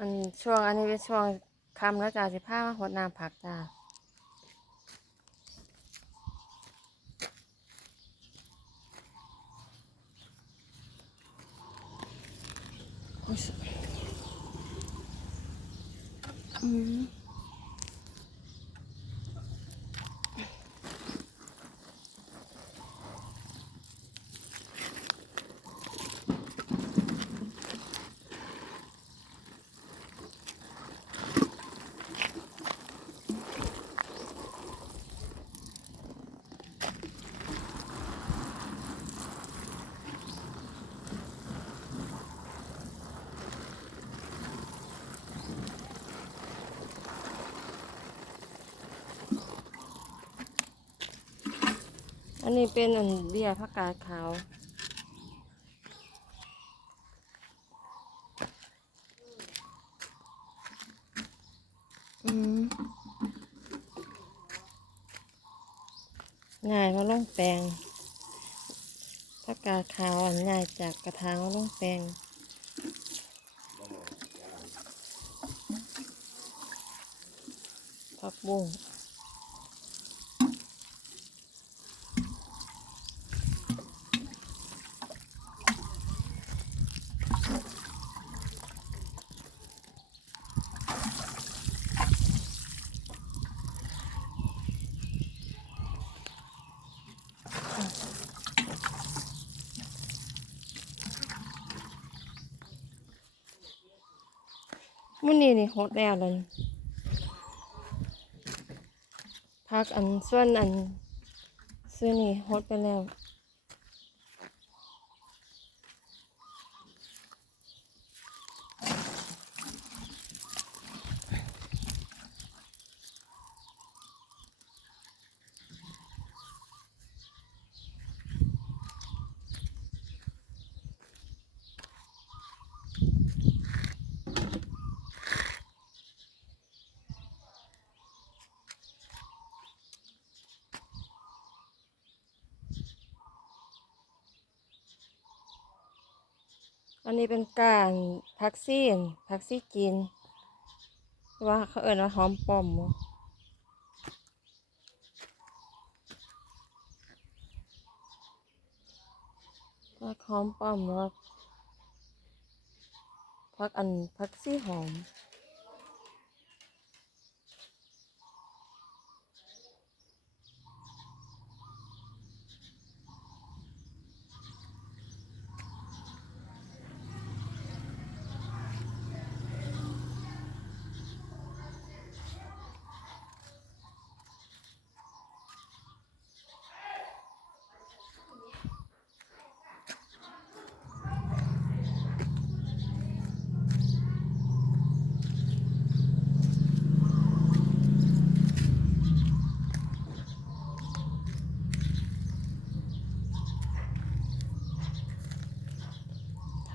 อันช่วงอันนี้เป็นช่วงคำแล้วจ้าสิผ้าหดน้ำผักจ้าอืม อันนี้เป็นอันเบี้ยผักกาดขาว อืมง่ายมาลงแปลงผักกาดขาวอันง่ายจากกระถางมาลงแปลงผักบุ้ง มื้อนี้นี่หดแล้วเลยพักอันส่วนอันส่วนนี้ฮดไปแล้ว อันนี้เป็นการพักซี่อั่นพักซี่จีนว่าเขาเอิ้นว่าหอมปอมว่าหอมปอมว่าพักอันพักซี่หอม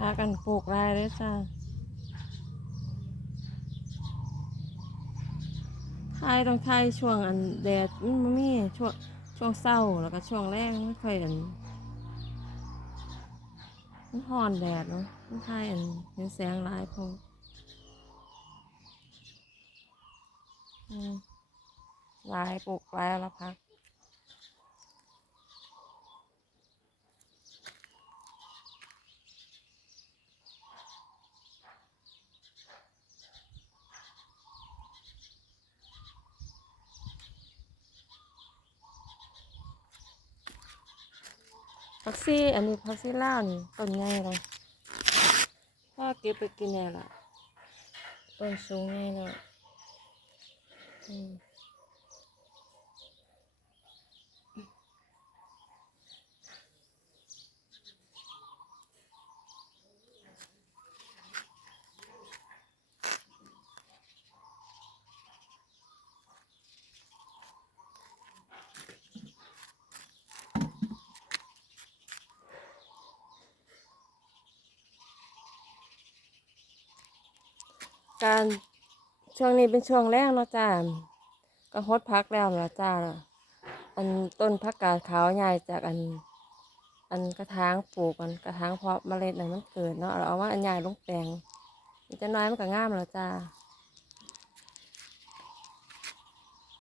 ากันปลูกรายเลยจ้าทยต้องทยช่วงอันแดดมันบ่มีช่วงช่วงเศร้าแล้วก็ช่วงแรกไม่ค่อยอันมันฮ้อนแดดเนาะมันทยอันเห็นแสงหลายพอหลายปลูกหลายแล้วพัก พักซี่อันนี้พักซี่ล่าวนี่ต้นใหญ่เลยพ่าเก็บไปกินเน่ละต้นสูงใหญ่เลยอืม การช่วงนี้เป็นช่วงแรกเนาะจ้าก็ฮดพักแล้วละจ้าอันต้นพักกาดขาวใหญ่จากอัน อันกระถางปลูกอันกระถางเพาะเมล็ดนั่นมันเกิดเนาะเราเอาว่าอันใหญ่ลงแปลงจะน้อยมันก็ง่ามแล้วจ้า